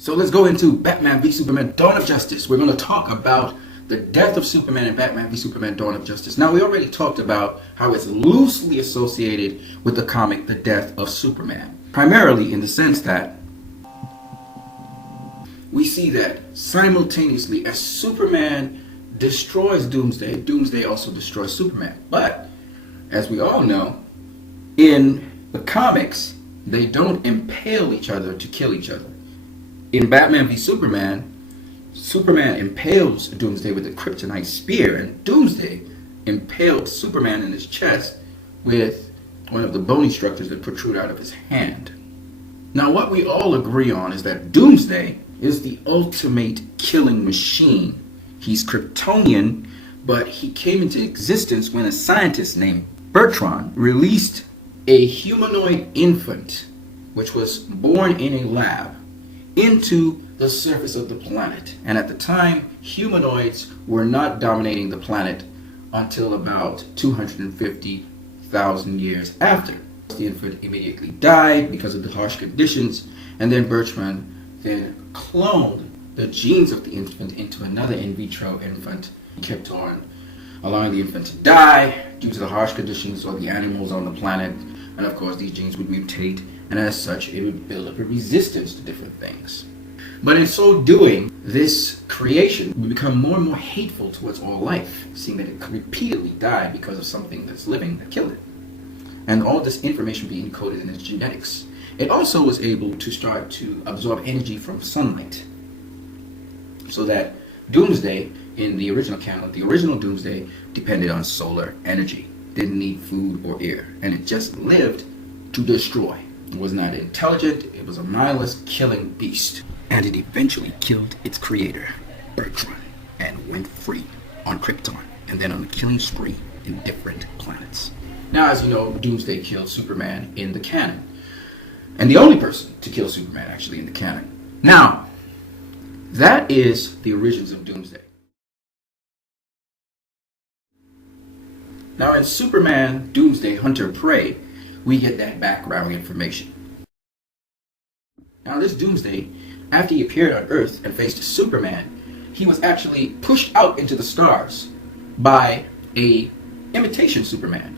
So let's go into Batman v Superman Dawn of Justice. We're going to talk about the death of Superman in Batman v Superman Dawn of Justice. Now, we already talked about how it's loosely associated with the comic The Death of Superman. Primarily in the sense that we see that simultaneously as Superman destroys Doomsday, Doomsday also destroys Superman. But, as we all know, in the comics, they don't impale each other to kill each other. In Batman v Superman, Superman impales Doomsday with a kryptonite spear, and Doomsday impaled Superman in his chest with one of the bony structures that protrude out of his hand. Now, what we all agree on is that Doomsday is the ultimate killing machine. He's Kryptonian, but he came into existence when a scientist named Bertrand released a humanoid infant, which was born in a lab, into the surface of the planet. And at the time, humanoids were not dominating the planet until about 250,000 years after. The infant immediately died because of the harsh conditions, and then Bertrand then cloned the genes of the infant into another in vitro infant. He kept on allowing the infant to die due to the harsh conditions of the animals on the planet, and of course these genes would mutate, and as such it would build up a resistance to different things. But in so doing, this creation would become more and more hateful towards all life, seeing that it could repeatedly die because of something that's living that killed it. And all this information being encoded in its genetics. It also was able to start to absorb energy from sunlight. So that Doomsday, in the original canon, the original Doomsday depended on solar energy. Didn't need food or air. And it just lived to destroy. It was not intelligent. It was a mindless killing beast. And it eventually killed its creator, Bertrand, and went free on Krypton, and then on a killing spree in different planets. Now, as you know, Doomsday killed Superman in the canon. And the only person to kill Superman, actually, in the canon. Now, that is the origins of Doomsday. Now, in Superman Doomsday Hunter Prey, we get that background information. Now, this Doomsday, after he appeared on Earth and faced Superman, he was actually pushed out into the stars by a imitation Superman.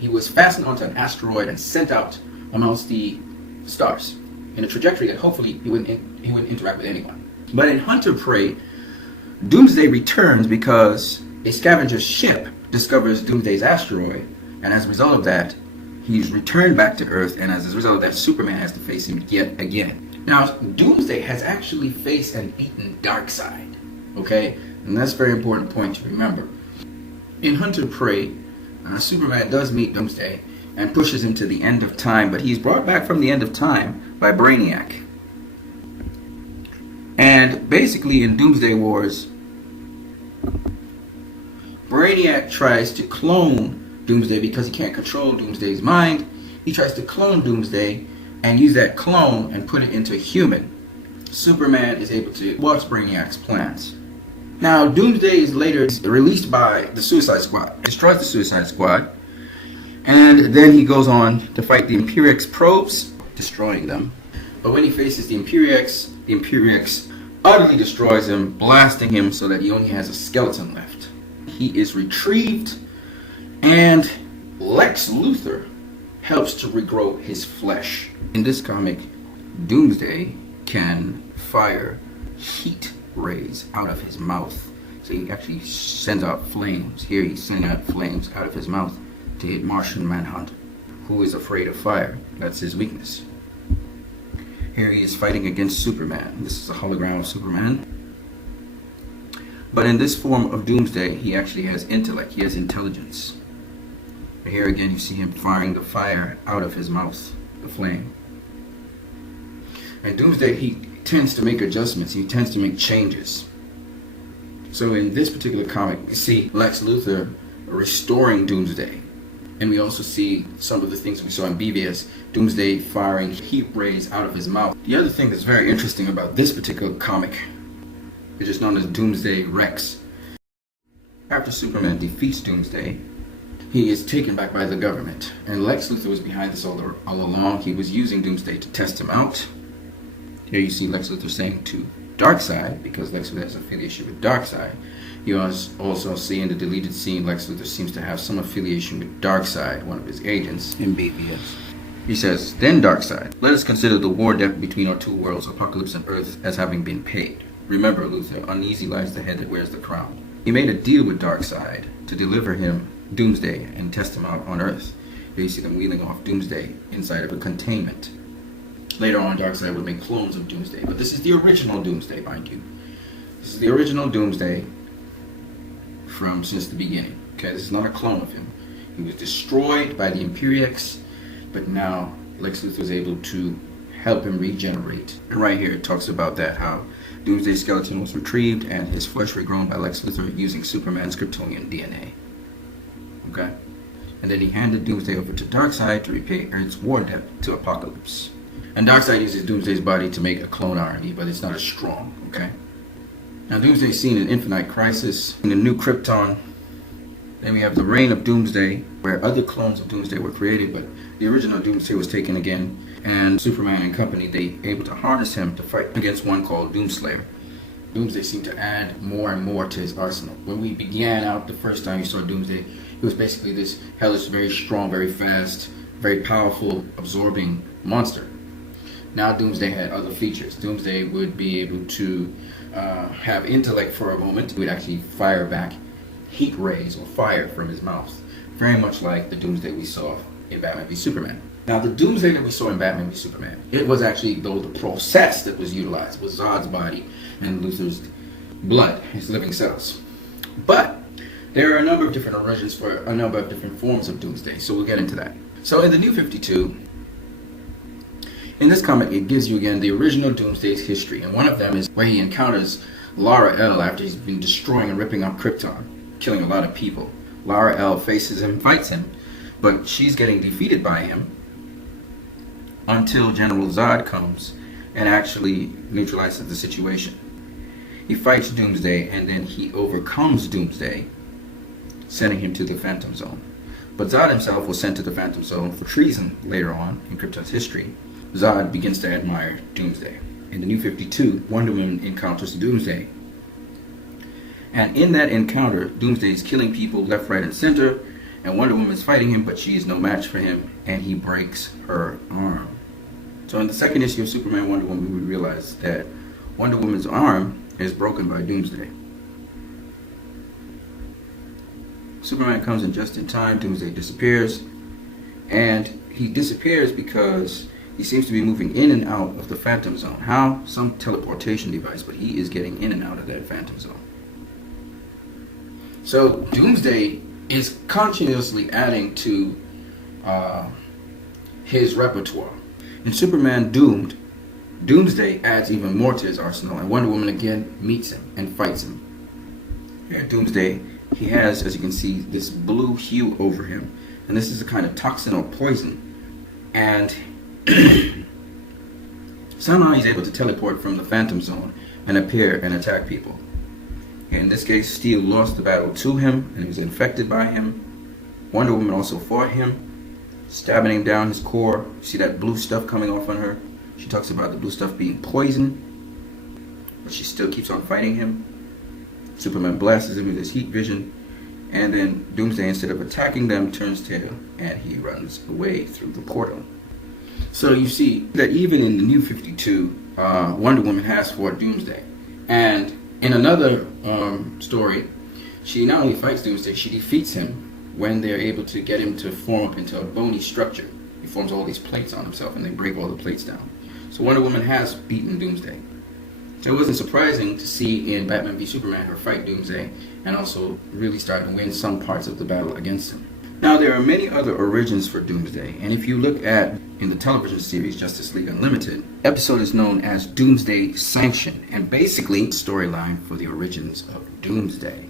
He was fastened onto an asteroid and sent out amongst the stars in a trajectory that hopefully he wouldn't interact with anyone. But in Hunter Prey, Doomsday returns because a scavenger ship discovers Doomsday's asteroid, and as a result of that, he's returned back to Earth, and as a result of that, Superman has to face him yet again. Now, Doomsday has actually faced and beaten Darkseid, okay? And that's a very important point to remember. In Hunter Prey, Superman does meet Doomsday and pushes him to the end of time, but he's brought back from the end of time by Brainiac. And basically in Doomsday Wars, Brainiac tries to clone Doomsday because he can't control Doomsday's mind. He tries to clone Doomsday and use that clone and put it into a human. Superman is able to watch Brainiac's plans. Now, Doomsday is later released by the Suicide Squad, destroys the Suicide Squad, and then he goes on to fight the Imperiex probes, destroying them. But when he faces the Imperiex utterly destroys him, blasting him so that he only has a skeleton left. He is retrieved, and Lex Luthor helps to regrow his flesh. In this comic, Doomsday can fire heat rays out of his mouth. So he actually sends out flames. Here he's sending out flames out of his mouth to hit Martian Manhunter, who is afraid of fire. That's his weakness. Here he is fighting against Superman. This is a hologram of Superman. But in this form of Doomsday, he actually has intellect. He has intelligence. Here again, you see him firing the fire out of his mouth, the flame. And Doomsday, he tends to make adjustments. He tends to make changes. So in this particular comic, you see Lex Luthor restoring Doomsday. And we also see some of the things we saw in BVS, Doomsday firing heat rays out of his mouth. The other thing that's very interesting about this particular comic is just known as Doomsday Rex. After Superman defeats Doomsday, he is taken back by the government. And Lex Luthor was behind this all along. He was using Doomsday to test him out. Here you see Lex Luthor saying to Darkseid, because Lex Luthor has affiliation with Darkseid. You also see in the deleted scene Lex Luthor seems to have some affiliation with Darkseid, one of his agents. Indeed, yes. He says, "Then Darkseid, let us consider the war debt between our two worlds, Apocalypse and Earth, as having been paid. Remember, Luthor, uneasy lies the head that wears the crown." He made a deal with Darkseid to deliver him Doomsday and test him out on Earth. Here you see them wheeling off Doomsday inside of a containment. Later on, Darkseid would make clones of Doomsday, but this is the original Doomsday, mind you. This is the original Doomsday from since the beginning. Okay, this is not a clone of him. He was destroyed by the Imperiex, but now Lex Luthor was able to help him regenerate. And right here it talks about that, how Doomsday's skeleton was retrieved and his flesh regrown by Lex Luthor using Superman's Kryptonian DNA. Okay? And then he handed Doomsday over to Darkseid to repay Earth's war debt to Apocalypse. And Darkseid uses Doomsday's body to make a clone army, but it's not as strong, okay? Now Doomsday's seen in Infinite Crisis, in the New Krypton. Then we have the Reign of Doomsday, where other clones of Doomsday were created, but the original Doomsday was taken again, and Superman and company, they able to harness him to fight against one called Doomslayer. Doomsday seemed to add more and more to his arsenal. When we began out the first time you saw Doomsday, he was basically this hellish, very strong, very fast, very powerful, absorbing monster. Now Doomsday had other features. Doomsday would be able to have intellect for a moment. He would actually fire back heat rays or fire from his mouth. Very much like the Doomsday we saw in Batman v Superman. Now the Doomsday that we saw in Batman v Superman, it was actually, though, the process that was utilized was Zod's body and Luthor's blood, his living cells. But there are a number of different origins for a number of different forms of Doomsday, so we'll get into that. So in the New 52, in this comic, it gives you again the original Doomsday's history, and one of them is where he encounters Lara L after he's been destroying and ripping up Krypton, killing a lot of people. Lara L faces him, fights him, but she's getting defeated by him until General Zod comes and actually neutralizes the situation. He fights Doomsday, and then he overcomes Doomsday, sending him to the Phantom Zone. But Zod himself was sent to the Phantom Zone for treason later on in Krypton's history. Zod begins to admire Doomsday. In the New 52, Wonderwoman encounters Doomsday. And in that encounter, Doomsday is killing people left, right, and center, and Wonder Woman is fighting him, but she is no match for him, and he breaks her arm. So in the second issue of Superman Wonder Woman, we realize that Wonder Woman's arm is broken by Doomsday. Superman comes in just in time, Doomsday disappears, and he disappears because he seems to be moving in and out of the Phantom Zone. How? Some teleportation device, but he is getting in and out of that Phantom Zone. So Doomsday is continuously adding to his repertoire. In Superman Doomed, Doomsday adds even more to his arsenal, and Wonder Woman again meets him and fights him. Here at Doomsday, he has, as you can see, this blue hue over him, and this is a kind of toxin or poison. And somehow he's able to teleport from the Phantom Zone and appear and attack people. In this case, Steel lost the battle to him and he was infected by him. Wonder Woman also fought him, stabbing him down his core. See that blue stuff coming off on her? She talks about the blue stuff being poison, but she still keeps on fighting him. Superman blasts him with his heat vision, and then Doomsday, instead of attacking them, turns tail and he runs away through the portal. So you see that even in the New 52, Wonder Woman has fought Doomsday. And in another story, she not only fights Doomsday, she defeats him when they're able to get him to form up into a bony structure. He forms all these plates on himself and they break all the plates down. So Wonder Woman has beaten Doomsday. So it wasn't surprising to see in Batman v Superman her fight Doomsday and also really start to win some parts of the battle against him. Now there are many other origins for Doomsday, and if you look at in the television series Justice League Unlimited, episode is known as Doomsday Sanction, and basically storyline for the origins of Doomsday.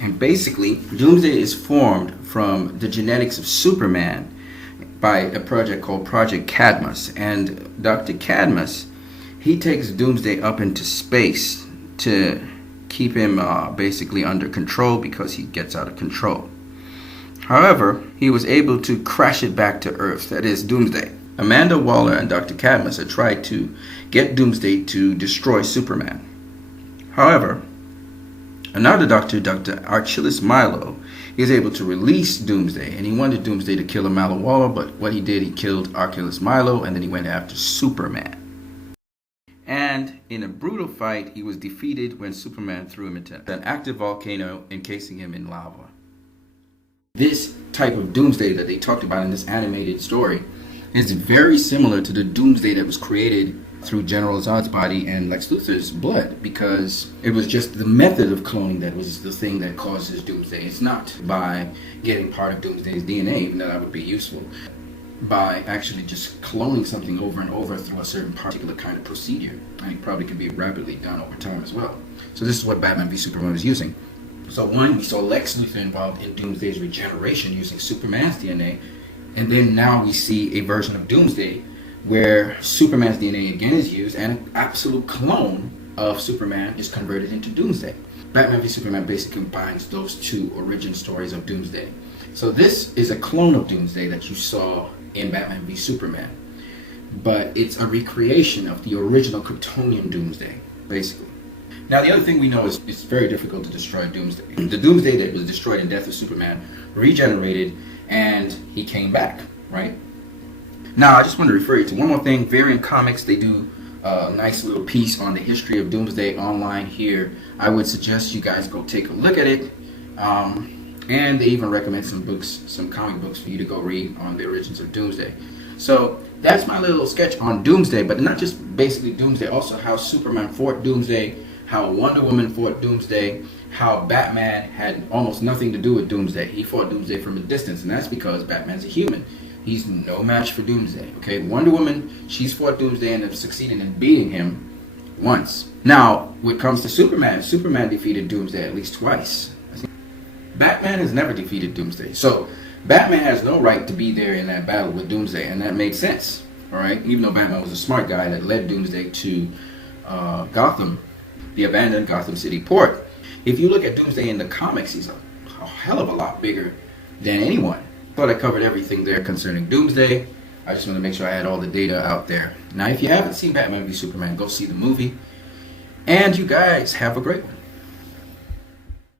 And basically, Doomsday is formed from the genetics of Superman by a project called Project Cadmus, and Dr. Cadmus, he takes Doomsday up into space to keep him basically under control because he gets out of control. However, he was able to crash it back to Earth, that is Doomsday. Amanda Waller and Dr. Cadmus had tried to get Doomsday to destroy Superman. However, another doctor, Dr. Achilles Milo, is able to release Doomsday, and he wanted Doomsday to kill Amanda Waller, but what he did, he killed Achilles Milo, and then he went after Superman. And in a brutal fight, he was defeated when Superman threw him into an active volcano, encasing him in lava. This type of Doomsday that they talked about in this animated story is very similar to the Doomsday that was created through General Zod's body and Lex Luthor's blood, because it was just the method of cloning that was the thing that causes Doomsday. It's not by getting part of Doomsday's DNA, even though that would be useful, by actually just cloning something over and over through a certain particular kind of procedure. And it probably can be rapidly done over time as well. So this is what Batman v Superman was using. So one, we saw Lex Luthor involved in Doomsday's regeneration using Superman's DNA, and then now we see a version of Doomsday where Superman's DNA again is used, and an absolute clone of Superman is converted into Doomsday. Batman v Superman basically combines those two origin stories of Doomsday. So this is a clone of Doomsday that you saw in Batman v Superman, but it's a recreation of the original Kryptonian Doomsday, basically. Now the other thing we know is it's very difficult to destroy Doomsday. The Doomsday that was destroyed in Death of Superman regenerated, and he came back, right? Now, I just want to refer you to one more thing. Variant Comics, they do a nice little piece on the history of Doomsday online here. I would suggest you guys go take a look at it. And they even recommend some books, some comic books for you to go read on the origins of Doomsday. So that's my little sketch on Doomsday, but not just basically Doomsday, also how Superman fought Doomsday, how Wonder Woman fought Doomsday, how Batman had almost nothing to do with Doomsday. He fought Doomsday from a distance, and that's because Batman's a human. He's no match for Doomsday, okay? Wonder Woman, she's fought Doomsday and have succeeded in beating him once. Now, when it comes to Superman, Superman defeated Doomsday at least twice. Batman has never defeated Doomsday. So, Batman has no right to be there in that battle with Doomsday, and that made sense, all right? Even though Batman was a smart guy that led Doomsday to Gotham, the abandoned Gotham City port. If you look at Doomsday in the comics, he's a hell of a lot bigger than anyone. Thought I covered everything there concerning Doomsday. I just want to make sure I had all the data out there. Now, if you haven't seen Batman v Superman, go see the movie. And you guys have a great one.